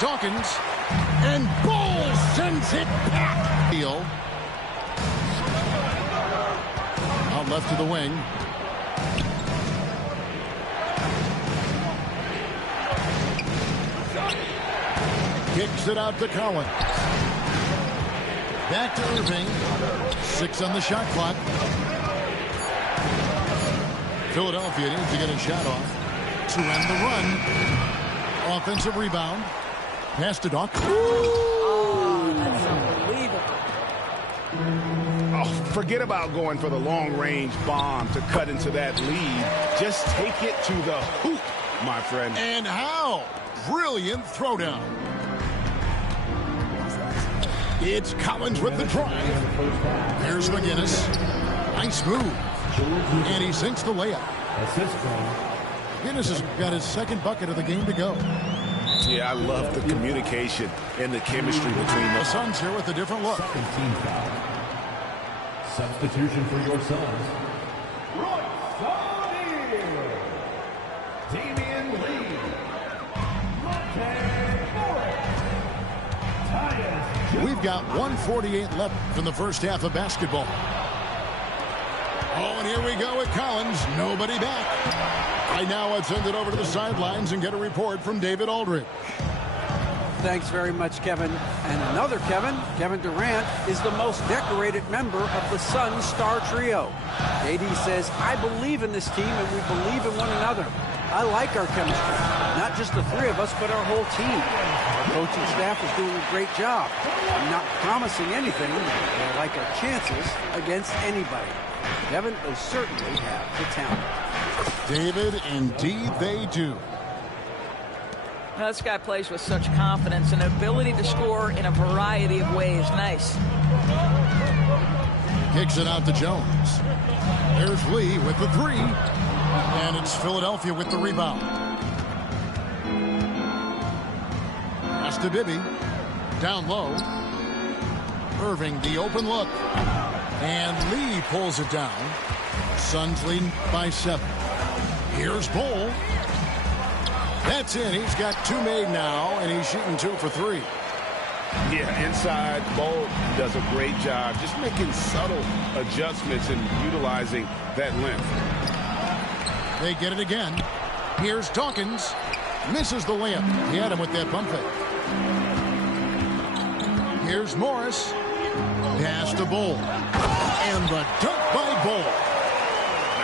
Dawkins. And Ball sends it back. Deal. Out left to the wing. Kicks it out to Collins. Back to Irving. 6 on the shot clock. Philadelphia needs to get a shot off to end the run. Offensive rebound. Pass to Dawkins. Oh, that's unbelievable. Oh, forget about going for the long-range bomb to cut into that lead. Just take it to the hoop, my friend. And how? Brilliant throwdown. It's Collins with the drive. Here's McGinnis. Nice move. And he sinks the layup. McGinnis has got his second bucket of the game to go. Yeah, I love the communication and the chemistry between The them. Suns here with a different look. Second team foul. Substitution for your Suns. Damian Lee. We've got 1:48 left in the first half of basketball. Oh, and here we go with Collins. Nobody back. Right now, let's send it over to the sidelines and get a report from David Aldridge. Thanks very much, Kevin. And another Kevin, Kevin Durant, is the most decorated member of the Suns star trio. AD says, I believe in this team and we believe in one another. I like our chemistry. Not just the three of us, but our whole team. Our coaching staff is doing a great job. I'm not promising anything, but I like our chances against anybody. Kevin, they certainly have the talent. David, indeed they do. Now, this guy plays with such confidence and ability to score in a variety of ways. Nice. Kicks it out to Jones. There's Lee with the three. And it's Philadelphia with the rebound. Pass to Bibby. Down low. Irving, the open look. And Lee pulls it down. Suns leading by 7. Here's Bol. That's in. He's got 2 made now, and he's shooting 2 for 3. Yeah, inside, Bol does a great job just making subtle adjustments and utilizing that length. They get it again. Here's Dawkins. Misses the layup. He had him with that bump fake. Here's Morris. Pass to Bol. And the dunk by Bol.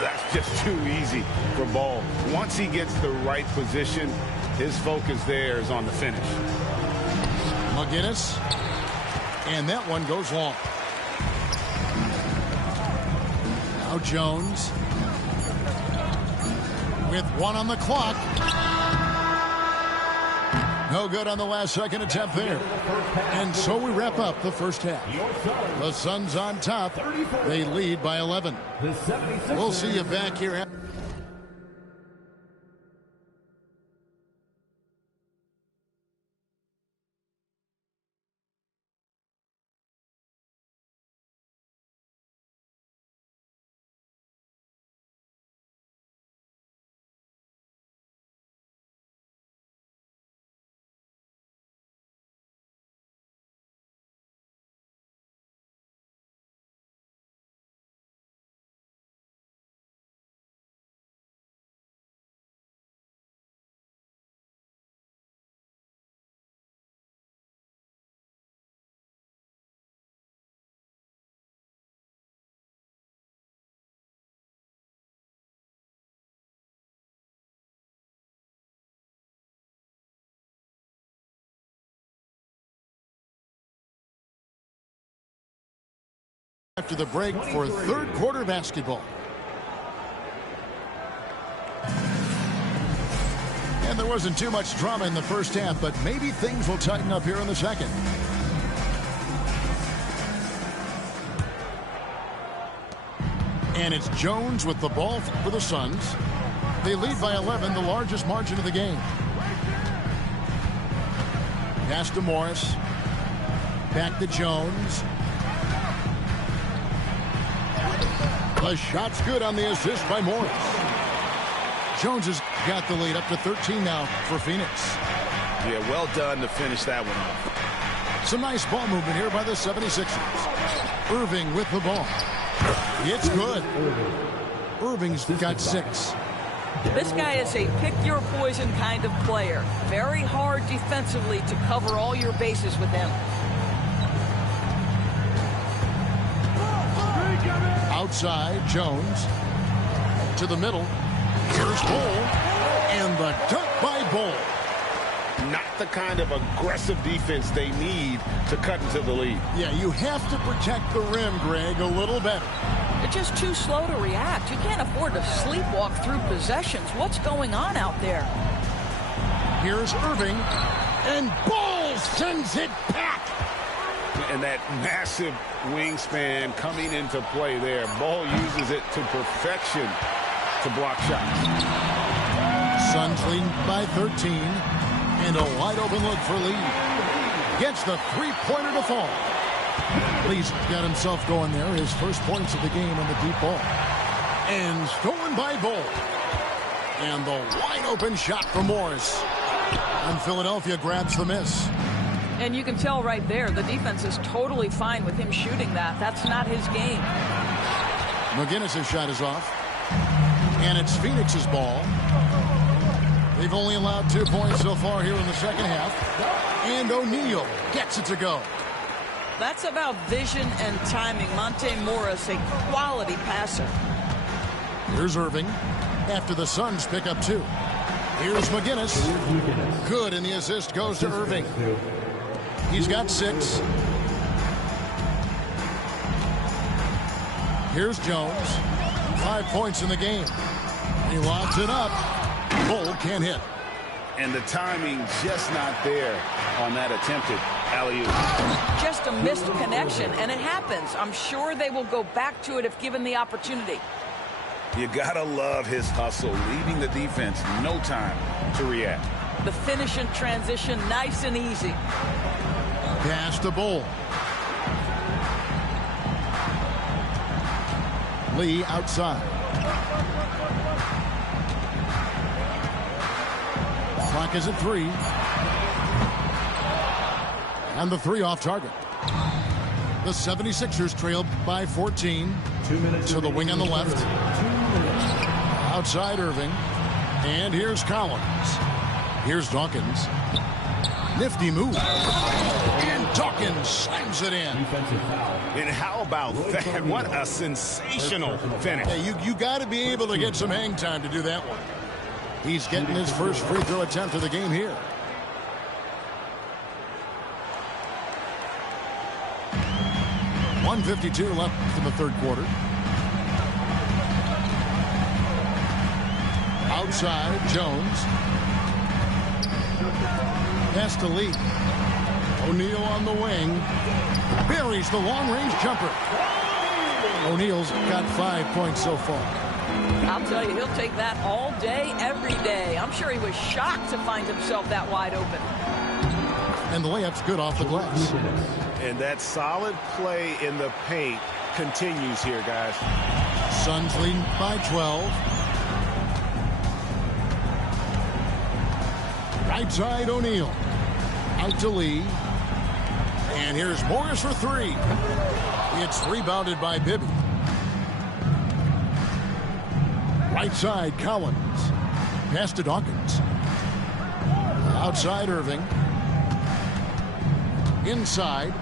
That's just too easy for Bol. Once he gets the right position, his focus there is on the finish. McGinnis. And that one goes long. Now Jones. With 1 on the clock. No good on the last second attempt there. And so we wrap up the first half. The Suns on top. They lead by 11. We'll see you back here. After the break for third quarter basketball. And there wasn't too much drama in the first half, but maybe things will tighten up here in the second. And it's Jones with the ball for the Suns. They lead by 11, the largest margin of the game. Pass to Morris. Back to Jones. The shot's good on the assist by Morris. Jones has got the lead up to 13 now for Phoenix. Yeah, well done to finish that one off. Some nice ball movement here by the 76ers. Irving with the ball. It's good. Irving's got 6. This guy is a pick-your-poison kind of player. Very hard defensively to cover all your bases with him. Outside, Jones. To the middle. Here's Bol. And the dunk by Bol. Not the kind of aggressive defense they need to cut into the lead. Yeah, you have to protect the rim, Greg, a little better. They're just too slow to react. You can't afford to sleepwalk through possessions. What's going on out there? Here's Irving. And Bol sends it back. And that massive wingspan coming into play there. Bol uses it to perfection to block shots. Suns lead by 13. And a wide open look for Lee. Gets the three-pointer to fall. Lee's got himself going there. His first points of the game on the deep ball. And stolen by Bol. And the wide open shot for Morris. And Philadelphia grabs the miss. And you can tell right there, the defense is totally fine with him shooting that. That's not his game. McGinnis' shot is off. And it's Phoenix's ball. They've only allowed 2 points so far here in the second half. And O'Neal gets it to go. That's about vision and timing. Monte Morris, a quality passer. Here's Irving after the Suns pick up 2. Here's McGinnis. Good, and the assist goes to Irving. He's got 6. Here's Jones. 5 points in the game. He lobs it up. Bol can't hit. And the timing just not there on that attempted alley-oop. Just a missed connection, and it happens. I'm sure they will go back to it if given the opportunity. You gotta love his hustle, leaving the defense no time to react. The finish and transition, nice and easy. Pass to Bol. Lee outside. Clock is at 3. And the 3 off target. The 76ers trailed by 14. 2 minutes to the wing on the left. 2 minutes. Outside Irving. And here's Collins. Here's Dawkins. Nifty move. And Dawkins slams it in. Defensive foul. And how about that? What a sensational finish. Hey, you got to be able to get some hang time to do that one. He's getting his first free throw attempt of the game here. .152 left in the third quarter. Outside, Jones. Pass to Lee. O'Neal on the wing. Buries the long-range jumper. O'Neal's got 5 points so far. I'll tell you, he'll take that all day, every day. I'm sure he was shocked to find himself that wide open. And the layup's good off the glass. And that solid play in the paint continues here, guys. Suns leading by 12. Right side, O'Neal. Out to Lee. And here's Morris for 3. It's rebounded by Bibby. Right side, Collins. Pass to Dawkins. Outside, Irving. Inside.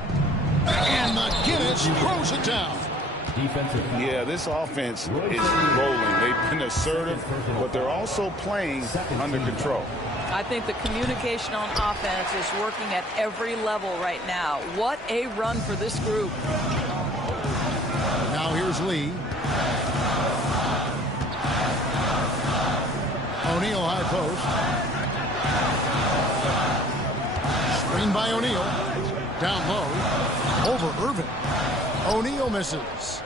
And McGinnis throws it down. Defensive foul. Yeah, this offense is rolling. They've been assertive, but they're also playing under control. I think the communication on offense is working at every level right now. What a run for this group. Now here's Lee. O'Neal high post. Screen by O'Neal. Down low. Over Irving. O'Neal misses.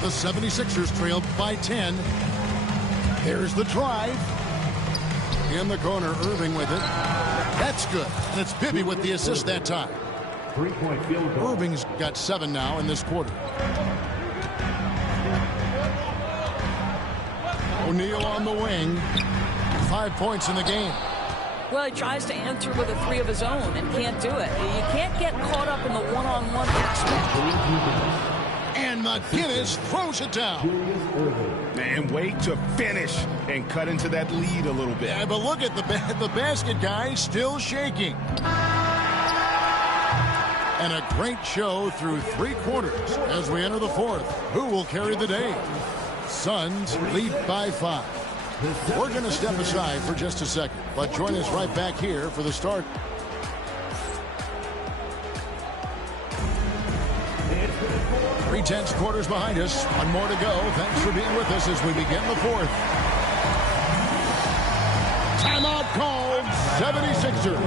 The 76ers trailed by 10. Here's the drive. In the corner, Irving with it. That's good. And it's Bibby with the assist that time. 3-point field goal. Irving's got 7 now in this quarter. O'Neal on the wing. 5 points in the game. Well, he tries to answer with a three of his own and can't do it. You can't get caught up in the one-on-one aspect. And McGinnis throws it down. And wait to finish and cut into that lead a little bit. Yeah, but look at the basket guy still shaking. And a great show through 3 quarters as we enter the 4th. Who will carry the day? Suns lead by 5. We're going to step aside for just a second, but join us right back here for the start. Three tenths quarters behind us. One more to go. Thanks for being with us as we begin the 4th. Timeout called. 76ers.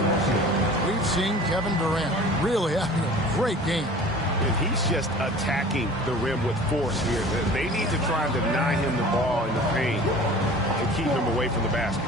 We've seen Kevin Durant really having a great game. And he's just attacking the rim with force here. They need to try and deny him the ball in the paint and keep him away from the basket.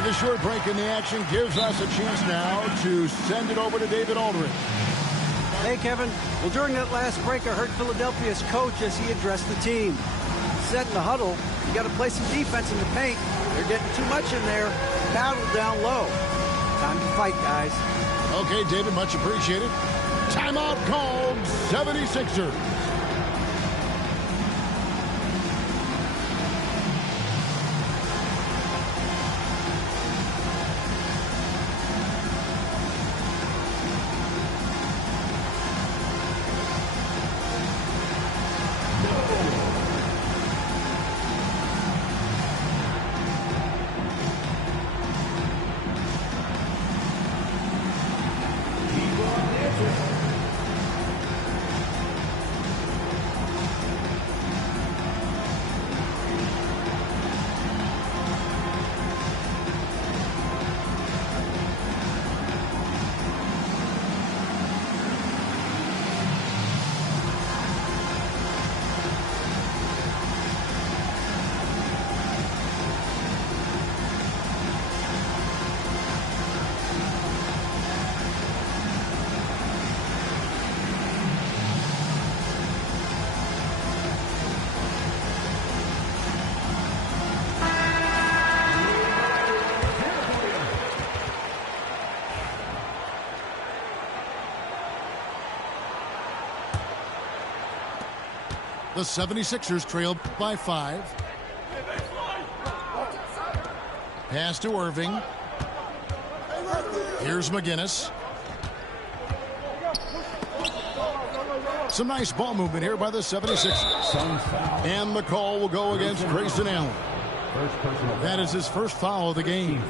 The short break in the action gives us a chance now to send it over to David Aldridge. Hey, Kevin. Well, during that last break, I heard Philadelphia's coach as he addressed the team. Set in the huddle, you got to play some defense in the paint. They're getting too much in there. Battle down low. Time to fight, guys. Okay, David, much appreciated. Timeout called. 76ers. The 76ers trailed by 5. Pass to Irving. Here's McGinnis. Some nice ball movement here by the 76ers. And the call will go against Grayson Allen. That is his first foul of the game.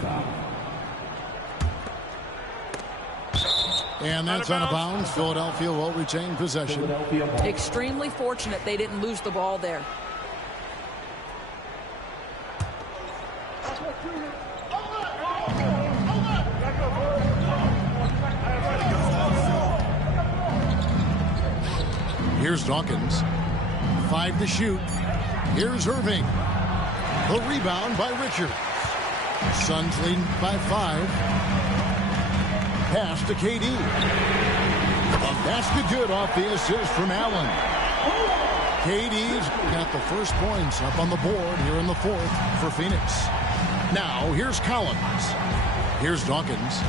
And that's out of bounds. Philadelphia will retain possession. Extremely fortunate they didn't lose the ball there. Here's Dawkins. 5 to shoot. Here's Irving. The rebound by Richards. Suns leading by 5. Pass to KD. A basket good off the assist from Allen. KD's got the first points up on the board here in the 4th for Phoenix. Now here's Collins. Here's Dawkins.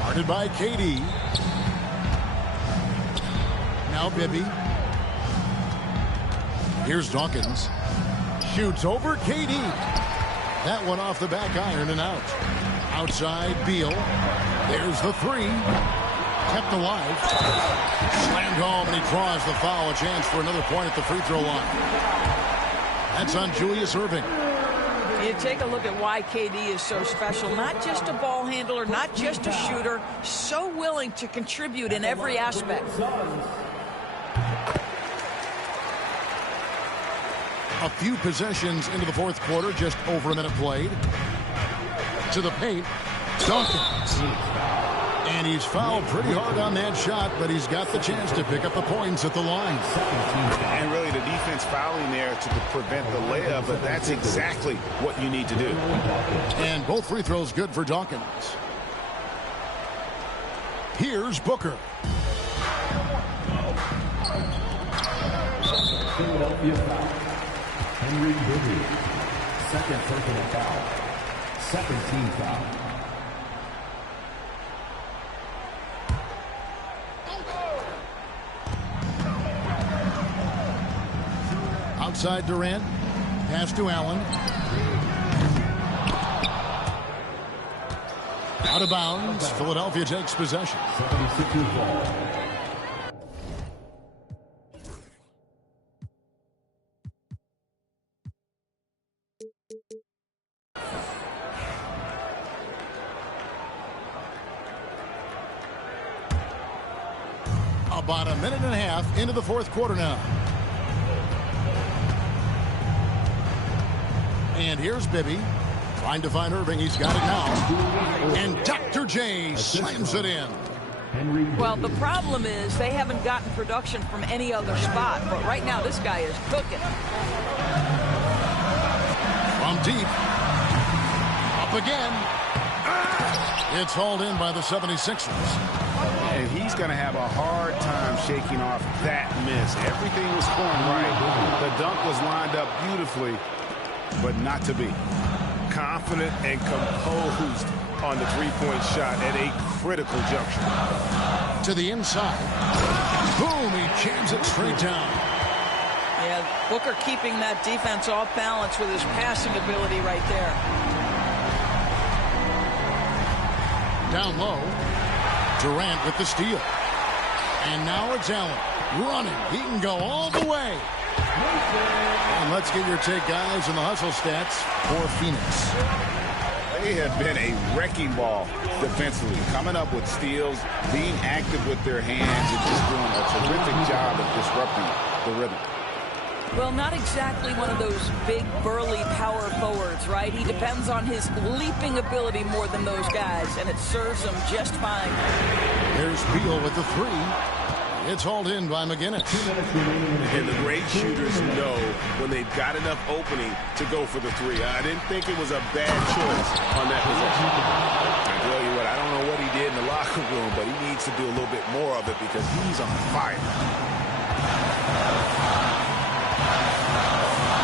Guarded by KD. Now Bibby. Here's Dawkins. Shoots over KD. That one off the back iron and out. Outside Beal. There's the 3. Kept alive. Slammed home, and he draws the foul. A chance for another point at the free throw line. That's on Julius Irving. You take a look at why KD is so special. Not just a ball handler, not just a shooter, so willing to contribute in every aspect. A few possessions into the fourth quarter, just over a minute played. To the paint, Duncan. And he's fouled pretty hard on that shot, but he's got the chance to pick up the points at the line. And really the defense fouling there to prevent the layup, but that's exactly what you need to do. And both free throws good for Dawkins. Here's Booker. Philadelphia foul. Henry Booker. Second personal foul. Second team foul. Outside Durant. Pass to Allen. Out of bounds. Philadelphia takes possession. 76ers ball. About a minute and a half into the fourth quarter now. And here's Bibby. Trying to find Irving. He's got it now. And Dr. J slams it in. Well, the problem is they haven't gotten production from any other spot. But right now, this guy is cooking. From deep. Up again. It's hauled in by the 76ers. And he's going to have a hard time shaking off that miss. Everything was going right. The dunk was lined up beautifully, but not to be. Confident and composed on the three-point shot at a critical juncture. To the inside. Boom, he jams it straight down. Yeah, Booker keeping that defense off balance with his passing ability right there. Down low. Durant with the steal. And now it's Allen running. He can go all the way. And let's get your take, guys, on the hustle stats for Phoenix. They have been a wrecking ball defensively, coming up with steals, being active with their hands, and just doing a terrific job of disrupting the rhythm. Well, not exactly one of those big, burly power forwards, right? He depends on his leaping ability more than those guys, and it serves him just fine. There's Beal with the three. It's hauled in by McGinnis. And the great shooters know when they've got enough opening to go for the three. I didn't think it was a bad choice on that possession. I tell you what, I don't know what he did in the locker room, but he needs to do a little bit more of it because he's on fire.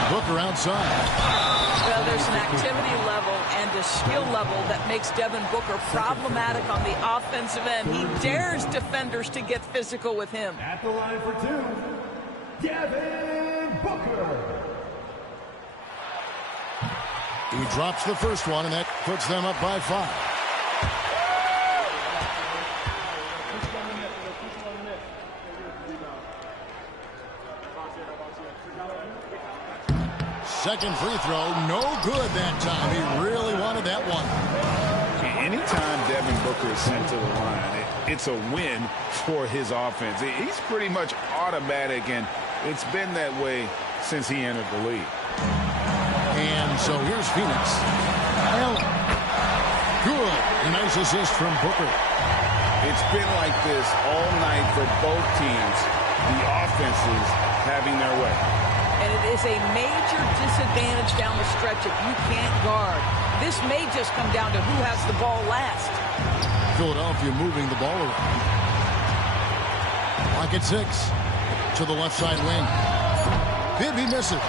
Booker outside. Well, there's an activity level and a skill level that makes Devin Booker problematic on the offensive end. He dares defenders to get physical with him. At the line for two, Devin Booker. He drops the first one, and that puts them up by 5. Second free throw, no good that time. He really wanted that one. Anytime Devin Booker is sent to the line, it's a win for his offense. He's pretty much automatic, and it's been that way since he entered the league. And so here's Phoenix. Allen. Good. A nice assist from Booker. It's been like this all night for both teams. The offenses having their way. And it is a major disadvantage down the stretch if you can't guard. This may just come down to who has the ball last. Philadelphia moving the ball around. Lock at 6. To the left side wing. Bibby misses.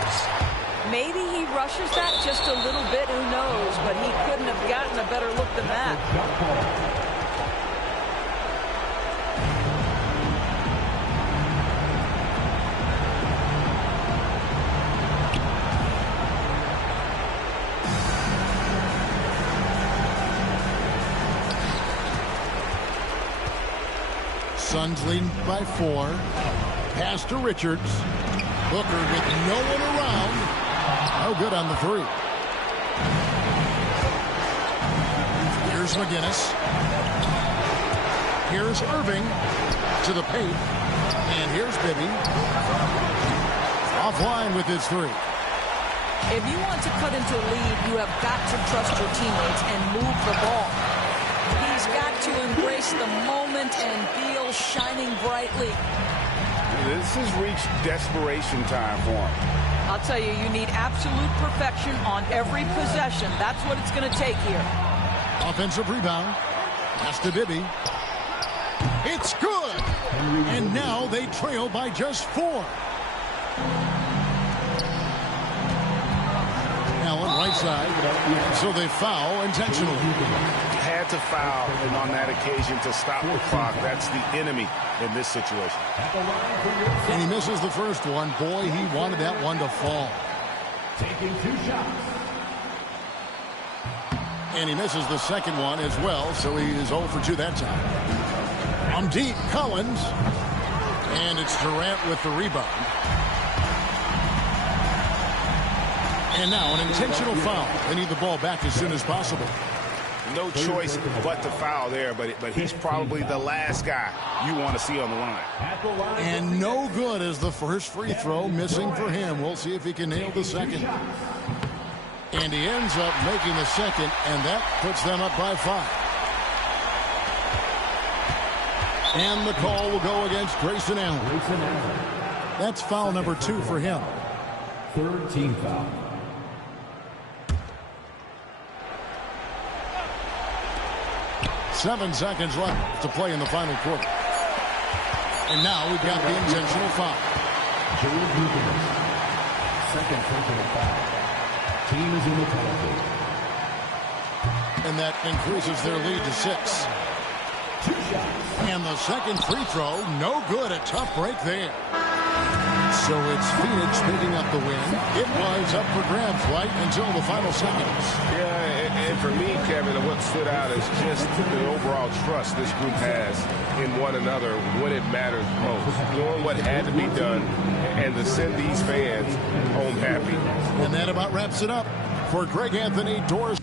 Maybe he rushes that just a little bit, who knows, but he couldn't have gotten a better look than that. Suns leading by 4. Pass to Richards. Booker with no one around. No good on the three. Here's McGinnis. Here's Irving to the paint. And here's Bibby. Offline with his three. If you want to cut into a lead, you have got to trust your teammates and move the ball. He's got to embrace the moment and feel shining brightly. This has reached desperation time for him. I'll tell you, you need absolute perfection on every possession. That's what it's going to take here. Offensive rebound. Pass to Bibby. It's good. And now they trail by just 4. Allen right side. So they foul intentionally. Had to foul, and on that occasion to stop the clock. That's the enemy in this situation. And he misses the first one. Boy, he wanted that one to fall. Taking 2 shots. And he misses the second one as well, so he is 0 for 2 that time. On deep, Collins. And it's Durant with the rebound. And now an intentional foul. They need the ball back as soon as possible. No choice but to foul there, but he's probably the last guy you want to see on the line. And no good as the first free throw, missing for him. We'll see if he can nail the second. And he ends up making the second, and that puts them up by 5. And the call will go against Grayson Allen. That's foul number 2 for him. 3rd team foul. Seven seconds left to play in the final quarter. And now we've got the intentional foul. Jared Lucas. 2nd personal foul. Team is in the penalty. And that increases their lead to 6. 2 shots. And the second free throw, no good. A tough break there. So it's Phoenix picking up the win. It was up for grabs right until the final seconds. Yeah, and for me, Kevin, what stood out is just the overall trust this group has in one another when it matters most. Doing what had to be done and to send these fans home happy. And that about wraps it up for Greg Anthony. Doors.